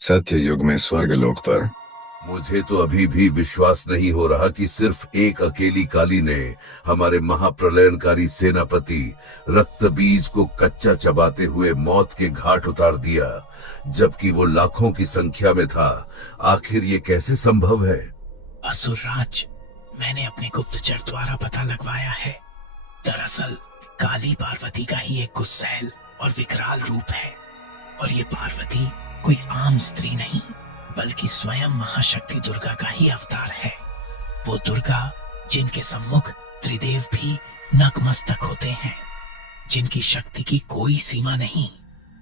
सत्य युग में स्वर्गलोक पर मुझे तो अभी भी विश्वास नहीं हो रहा कि सिर्फ एक अकेली काली ने हमारे महाप्रलयनकारी सेनापति रक्तबीज को कच्चा चबाते हुए मौत के घाट उतार दिया, जबकि वो लाखों की संख्या में था। आखिर ये कैसे संभव है? असुरराज, मैंने अपने गुप्तचर द्वारा पता लगवाया है। दरअसल काली पार्वती का ही एक गुस्सैल और विकराल रूप है, और ये पार्वती कोई आम स्त्री नहीं बल्कि स्वयं महाशक्ति दुर्गा का ही अवतार है। वो दुर्गा जिनके सम्मुख त्रिदेव भी नतमस्तक होते हैं, जिनकी शक्ति की कोई सीमा नहीं।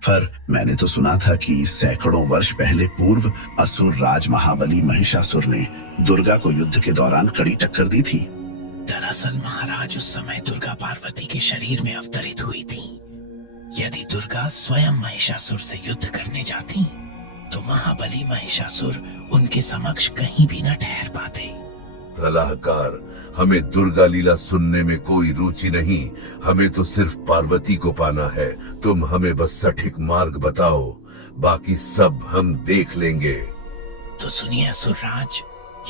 पर मैंने तो सुना था कि सैकड़ों वर्ष पहले पूर्व असुर राज महाबली महिषासुर ने दुर्गा को युद्ध के दौरान कड़ी टक्कर दी थी। दरअसल महाराज, उस समय दुर्गा पार्वती के शरीर में अवतरित हुई थी। यदि दुर्गा स्वयं महिषासुर से युद्ध करने जाती तो महाबली महिषासुर उनके समक्ष कहीं भी न ठहर पाते। सलाहकार, हमें दुर्गा लीला सुनने में कोई रुचि नहीं, हमें तो सिर्फ पार्वती को पाना है। तुम हमें बस सटीक मार्ग बताओ, बाकी सब हम देख लेंगे। तो सुनिए असुरराज,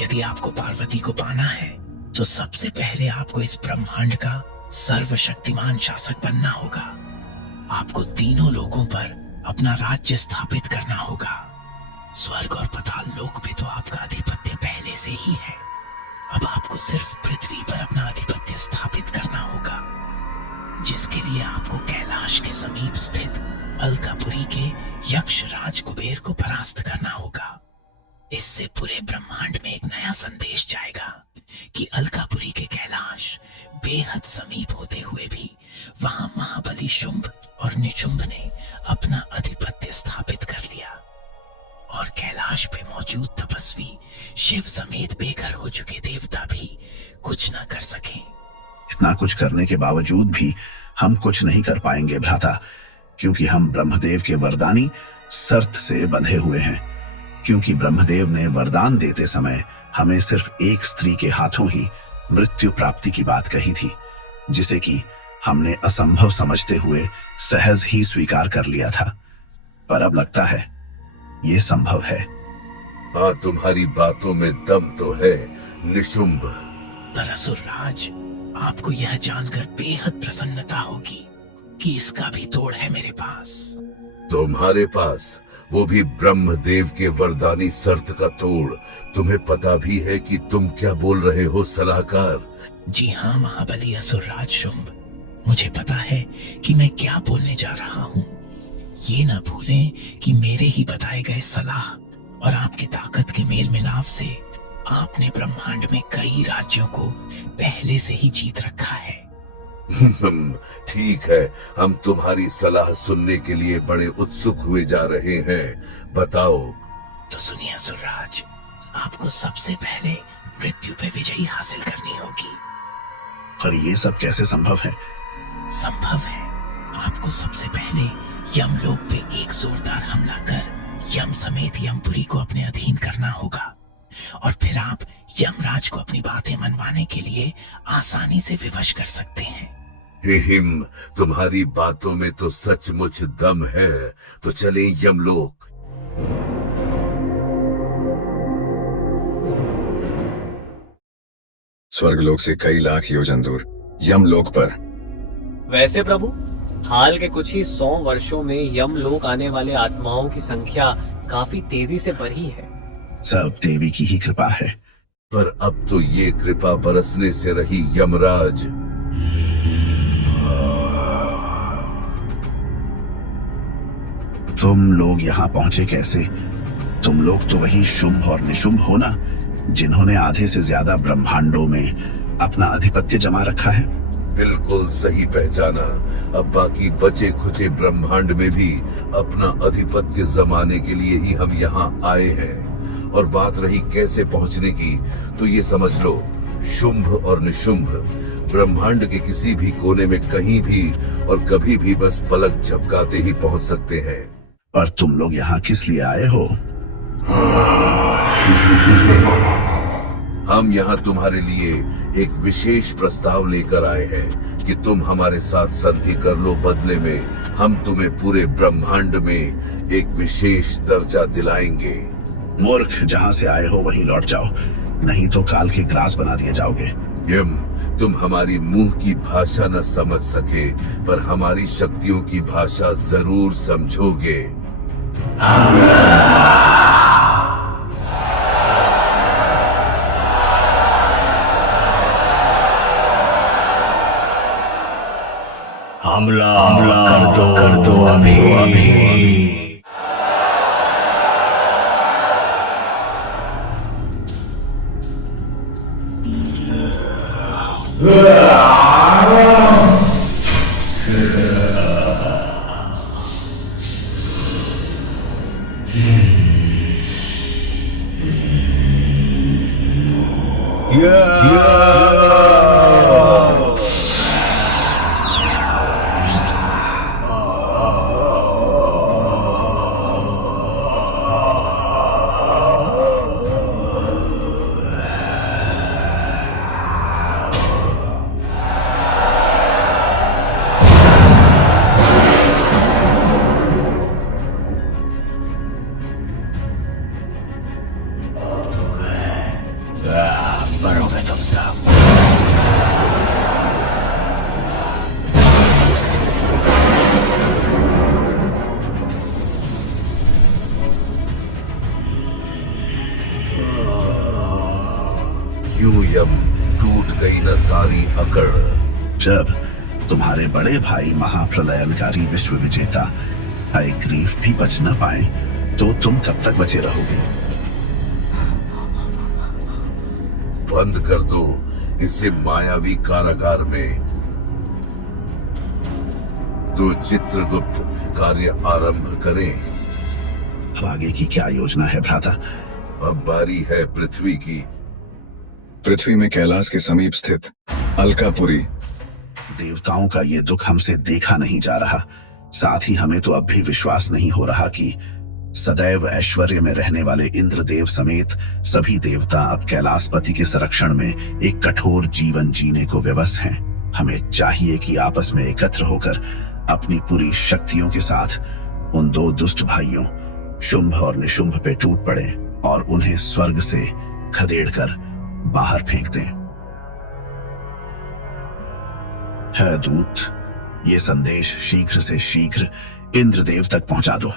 यदि आपको पार्वती को पाना है तो सबसे पहले आपको इस ब्रह्मांड का सर्वशक्तिमान शासक बनना होगा। आपको तीनों लोकों पर अपना राज्य स्थापित करना होगा। स्वर्ग और पाताल लोक पे तो आपका आधिपत्य पहले से ही है। अब आपको सिर्फ पृथ्वी पर अपना आधिपत्य स्थापित करना होगा, जिसके लिए आपको कैलाश के समीप स्थित अलकापुरी के यक्ष राज कुबेर को परास्त करना होगा। इससे पूरे ब्रह्मांड में एक नया संदेश जाएगा कि अलकापुरी के कैलाश बेहद समीप होते हुए भी वहां महाबली शुंभ और निशुंभ ने अपना आधिपत्य स्थापित कर लिया, और कैलाश पे मौजूद तपस्वी शिव समेत बेघर हो चुके देवता भी कुछ न कर सके। इतना कुछ करने के बावजूद भी हम कुछ नहीं कर पाएंगे भ्राता, क्योंकि हम ब्रह्मदेव के वरदानी शर्त से बंधे हुए हैं। क्योंकि ब्रह्मदेव ने वरदान देते समय हमें सिर्फ एक स्त्री के हाथों ही मृत्यु प्राप्ति की बात कही थी, जिसे कि हमने असंभव समझते हुए सहज ही स्वीकार कर लिया था। पर अब लगता है ये संभव है। हाँ, तुम्हारी बातों में दम तो है निशुंभ। पर असुरराज, आपको यह जानकर बेहद प्रसन्नता होगी कि इसका भी तोड़ है मेरे पास। तुम्हारे पास? वो भी ब्रह्मदेव के वरदानी शर्त का तोड़? तुम्हें पता भी है कि तुम क्या बोल रहे हो सलाहकार? जी हाँ महाबली असुरराज शुंभ, मुझे पता है कि मैं क्या बोलने जा रहा हूँ। ये ना भूलें कि मेरे ही बताए गए सलाह और आपकी ताकत के मेल मिलाप से आपने ब्रह्मांड में कई राज्यों को पहले से ही जीत रखा है। ठीक है, हम तुम्हारी सलाह सुनने के लिए बड़े उत्सुक हुए जा रहे हैं, बताओ। तो सुनिए असुरराज, आपको सबसे पहले मृत्यु पे विजयी हासिल करनी होगी। पर ये सब कैसे संभव है? संभव है। आपको सबसे पहले यमलोक पे एक जोरदार हमला कर यम समेत यमपुरी को अपने अधीन करना होगा, और फिर आप यमराज को अपनी बातें मनवाने के लिए आसानी से विवश कर सकते हैं। हे हिम, तुम्हारी बातों में तो सचमुच दम है। तो चलें यमलोक। स्वर्गलोक से कई लाख योजन दूर यमलोक पर। वैसे प्रभु, हाल के कुछ ही 100 वर्षों में यमलोक आने वाले आत्माओं की संख्या काफी तेजी से बढ़ी है। सब देवी की ही कृपा है। पर अब तो ये कृपा बरसने से रही यमराज। तुम लोग यहाँ पहुँचे कैसे? तुम लोग तो वही शुंभ और निशुंभ हो ना, जिन्होंने आधे से ज्यादा ब्रह्मांडों में अपना आधिपत्य जमा रखा है। बिल्कुल सही पहचाना। अब बाकी बचे खुचे ब्रह्मांड में भी अपना आधिपत्य जमाने के लिए ही हम यहाँ आए हैं। और बात रही कैसे पहुँचने की, तो ये समझ लो, शुंभ और निशुंभ ब्रह्मांड के किसी भी कोने में कहीं भी और कभी भी बस पलक झपकाते ही पहुँच सकते हैं। पर तुम लोग यहाँ किस लिए आए हो? हम यहाँ तुम्हारे लिए एक विशेष प्रस्ताव लेकर आए हैं कि तुम हमारे साथ संधि कर लो, बदले में हम तुम्हें पूरे ब्रह्मांड में एक विशेष दर्जा दिलाएंगे। मूर्ख, जहां से आए हो वहीं लौट जाओ, नहीं तो काल के ग्रास बना दिए जाओगे। यम, तुम हमारी मुंह की भाषा न समझ सके, पर हमारी शक्तियों की भाषा जरूर समझोगे। हमला कर दो अभी। मरोगे तुम सब। क्यों यम, टूट गई न सारी अकड़। जब तुम्हारे बड़े भाई महाप्रलयनकारी विश्व विजेता हयग्रीव भी बच न पाए तो तुम कब तक बचे रहोगे? बंद कर दो इसे मायावी कारागार में। तो चित्रगुप्त कार्य आरंभ करें। अब आगे की क्या योजना है भ्राता? अब बारी है पृथ्वी की। पृथ्वी में कैलाश के समीप स्थित अलकापुरी। देवताओं का ये दुख हमसे देखा नहीं जा रहा, साथ ही हमें तो अब भी विश्वास नहीं हो रहा कि सदैव ऐश्वर्य में रहने वाले इंद्रदेव समेत सभी देवता अब कैलाशपति के संरक्षण में एक कठोर जीवन जीने को विवश हैं। हमें चाहिए कि आपस में एकत्र होकर अपनी पूरी शक्तियों के साथ उन दो दुष्ट भाइयों शुंभ और निशुंभ पे टूट पड़े और उन्हें स्वर्ग से खदेड़कर बाहर फेंक दें। है दूत, ये संदेश शीघ्र से शीघ्र इंद्रदेव तक पहुंचा दो।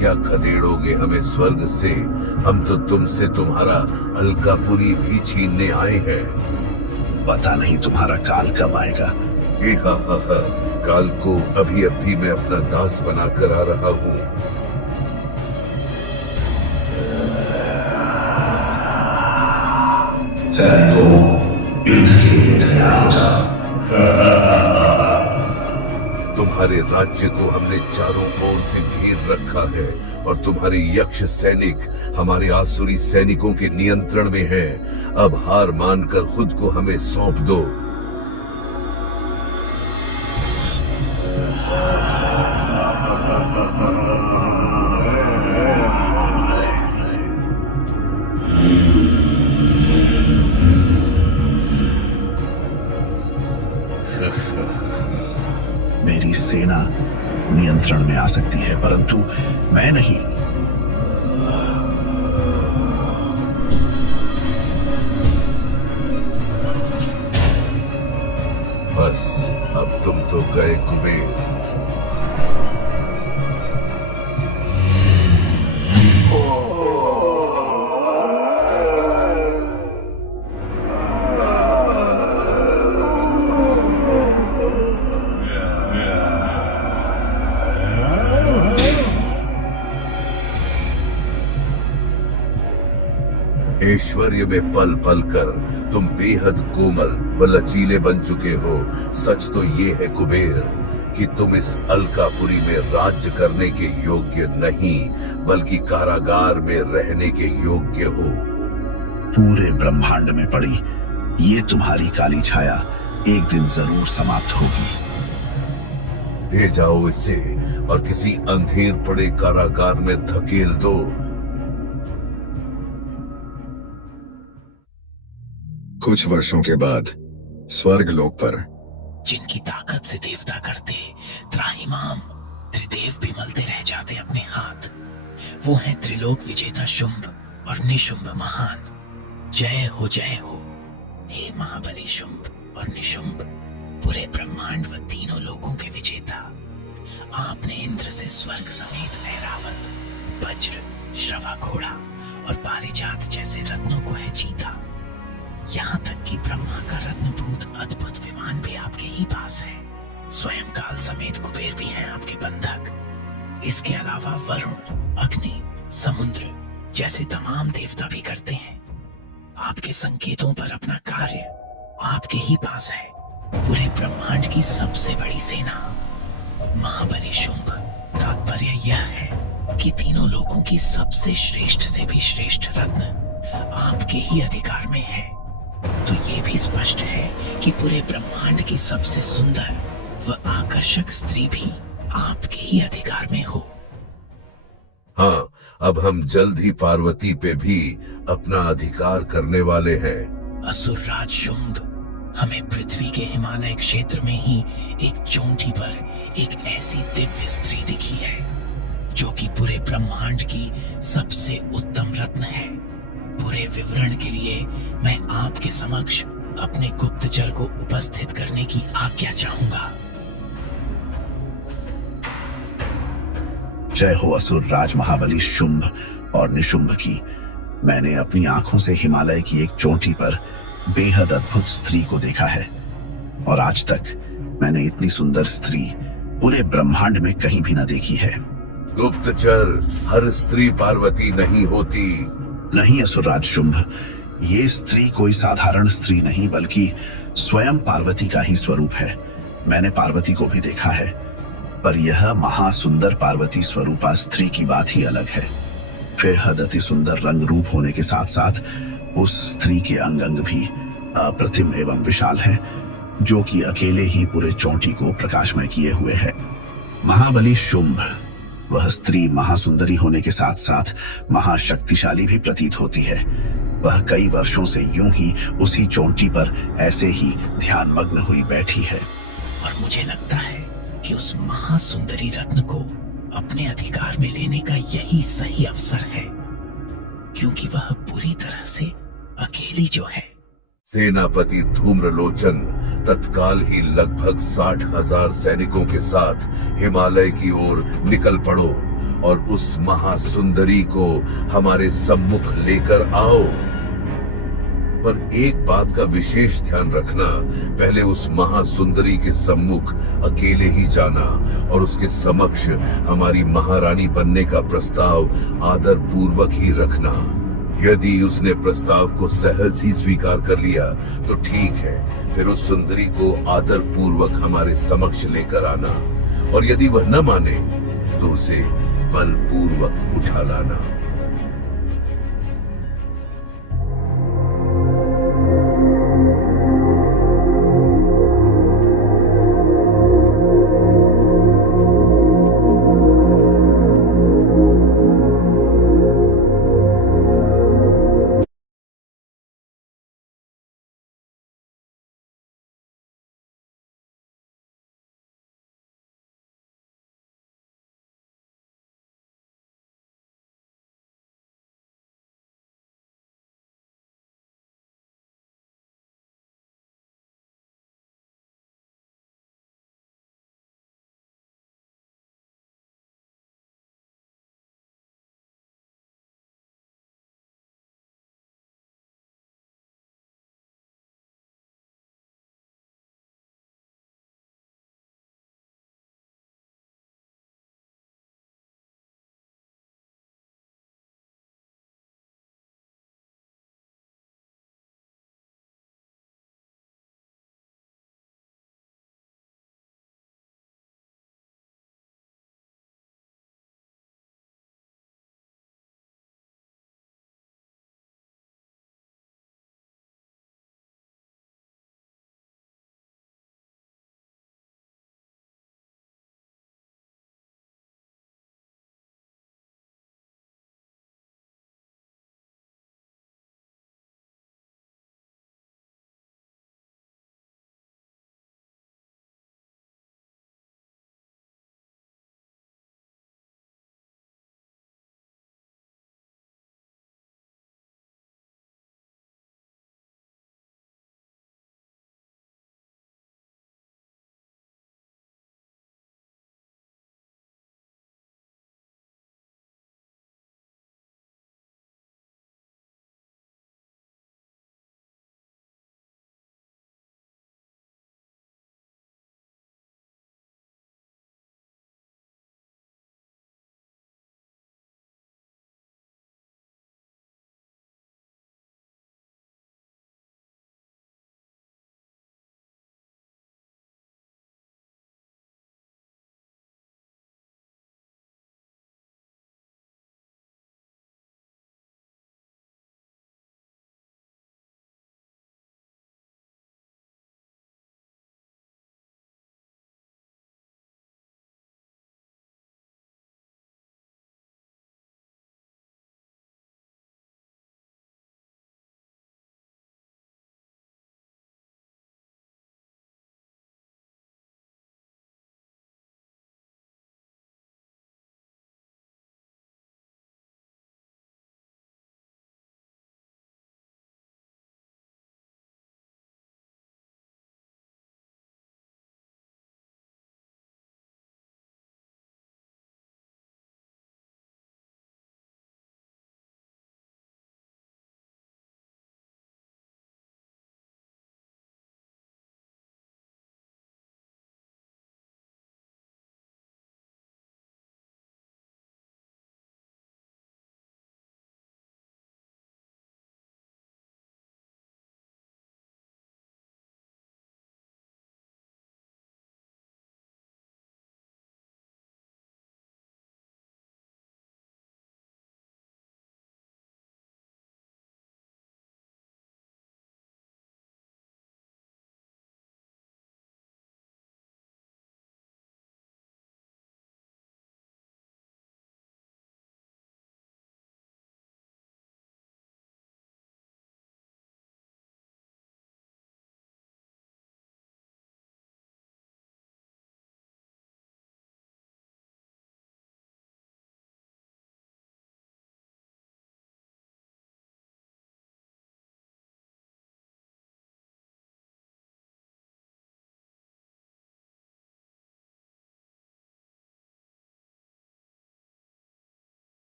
क्या खदेड़ोगे हमें स्वर्ग से? हम तो तुमसे तुम्हारा अलकापुरी भी छीनने आए हैं। पता नहीं तुम्हारा काल कब आएगा। हा हा हा, काल को अभी अभी मैं अपना दास बनाकर आ रहा हूँ। सैनिकों, युद्ध के लिए तैयार हो जाओ। तुम्हारे राज्य को हमने चारों ओर से घेर रखा है और तुम्हारे यक्ष सैनिक हमारे आसुरी सैनिकों के नियंत्रण में हैं। अब हार मानकर खुद को हमें सौंप दो। मेरी सेना नियंत्रण में आ सकती है, परंतु मैं नहीं। बस अब तुम तो गए कुबेर। ऐश्वर्य में पल पल कर तुम बेहद कोमल व लचीले बन चुके हो। सच तो ये है कुबेर कि तुम इस अलकापुरी में राज्य करने के योग्य नहीं, बल्कि कारागार में रहने के योग्य हो। पूरे ब्रह्मांड में पड़ी ये तुम्हारी काली छाया एक दिन जरूर समाप्त होगी। ले जाओ इसे और किसी अंधेर पड़े कारागार में धकेल दो। कुछ वर्षों के बाद स्वर्गलोक पर जिनकी ताकत से देवता करते त्राहिमाम त्रिदेव भी मलते रह जाते अपने हाथ, वो हैं त्रिलोक विजेता शुंभ और निशुंभ महान। जय हो हे महाबली शुंभ और निशुंभ, पूरे ब्रह्मांड व तीनों लोकों के विजेता। आपने इंद्र से स्वर्ग समेत ऐरावत, वज्र, श्रवा घोड़ा और पारिजात जैसे रत्नों को है जीता। यहाँ तक कि ब्रह्मा का रत्नभूत अद्भुत विमान भी आपके ही पास है। स्वयं काल समेत कुबेर भी हैं आपके बंधक। इसके अलावा वरुण, अग्नि, समुद्र जैसे तमाम देवता भी करते हैं। आपके संकेतों पर अपना कार्य आपके ही पास है। पूरे ब्रह्मांड की सबसे बड़ी सेना महाबली शुंभ। तात्पर्य यह है कि तीनों लोकों की सबसे श्रेष्ठ से भी श्रेष्ठ रत्न आपके ही अधिकार में है। तो ये भी स्पष्ट है कि पूरे ब्रह्मांड की सबसे सुंदर व आकर्षक स्त्री भी आपके ही अधिकार में हो। हाँ, अब हम जल्द ही पार्वती पे भी अपना अधिकार करने वाले हैं। असुरराज शुंभ, हमें पृथ्वी के हिमालय क्षेत्र में ही एक चोटी पर एक ऐसी दिव्य स्त्री दिखी है जो कि पूरे ब्रह्मांड की सबसे उत्तम रत्न है। पूरे विवरण के लिए मैं आपके समक्ष अपने गुप्तचर को उपस्थित करने की आज्ञा चाहूंगा। जय हो असुर राज महाबली शुंभ और निशुंभ की। मैंने अपनी आंखों से हिमालय की एक चोटी पर बेहद अद्भुत स्त्री को देखा है और आज तक मैंने इतनी सुंदर स्त्री पूरे ब्रह्मांड में कहीं भी न देखी है। गुप्तचर, हर स्त्री पार्वती नहीं होती। नहीं असुरराज शुंभ, ये स्त्री कोई साधारण स्त्री नहीं बल्कि स्वयं पार्वती का ही स्वरूप है। मैंने पार्वती को भी देखा है, पर यह महासुंदर पार्वती स्वरूपा स्त्री की बात ही अलग है। बेहद अति सुंदर रंग रूप होने के साथ साथ उस स्त्री के अंग अंग भी अप्रतिम एवं विशाल हैं, जो कि अकेले ही पूरे चोटी को प्रकाशमय किए हुए है। महाबली शुंभ, वह स्त्री महासुंदरी होने के साथ साथ महाशक्तिशाली भी प्रतीत होती है। वह कई वर्षों से यूं ही उसी चोटी पर ऐसे ही ध्यानमग्न हुई बैठी है और मुझे लगता है कि उस महासुंदरी रत्न को अपने अधिकार में लेने का यही सही अवसर है, क्योंकि वह पूरी तरह से अकेली जो है। सेनापति धूम्रलोचन, तत्काल ही लगभग 60,000 सैनिकों के साथ हिमालय की ओर निकल पड़ो और उस महासुंदरी को हमारे सम्मुख लेकर आओ। पर एक बात का विशेष ध्यान रखना, पहले उस महासुंदरी के सम्मुख अकेले ही जाना और उसके समक्ष हमारी महारानी बनने का प्रस्ताव आदर पूर्वक ही रखना। यदि उसने प्रस्ताव को सहज ही स्वीकार कर लिया तो ठीक है, फिर उस सुंदरी को आदर पूर्वक हमारे समक्ष लेकर आना, और यदि वह न माने तो उसे बलपूर्वक उठा लाना।